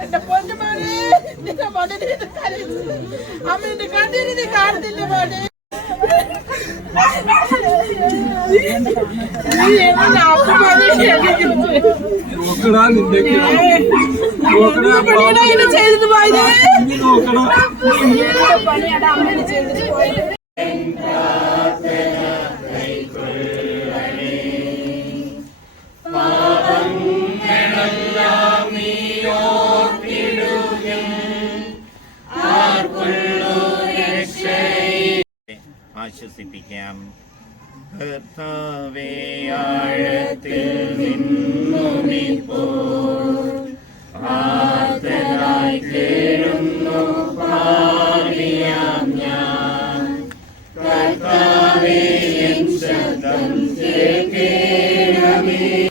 എന്റെ പൊന്നു മോനെ നിന്റെ മോനെ അമ്മ എന്റെ കണ്ണീര് നീ കാണുന്നില്ല മോനെ? ചെയ്തിട്ട് പോയത് നോക്കടാ അമ്മേനെ ചെയ്തിട്ട് പോയത്? ആശ്വസിപ്പിക്കാം. കർത്താവേ ആഴത്തിൽ നിന്നുമിപ്പോൾ. ആർത്തനായി കേഴുന്നു പാപിയാം ഞാൻ. കർത്താവേ എൻ ശബ്ദം കേൾക്കണമേ.